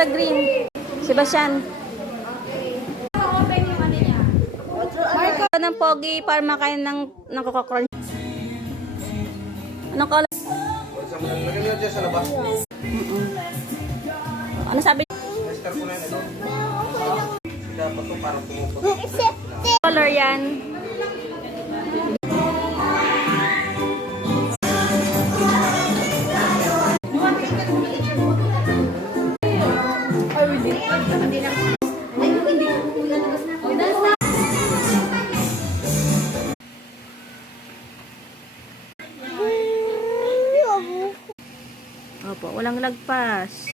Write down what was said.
the green. Sebastian. Marco ng pogi para makain ng Coca-Cola. Anong color? Lagyan nyo dyan sa labas. Ano sabi? Tester ko na yun ito. Dapat ito parang pumuputok. Color yan. Opo, walang lagpas.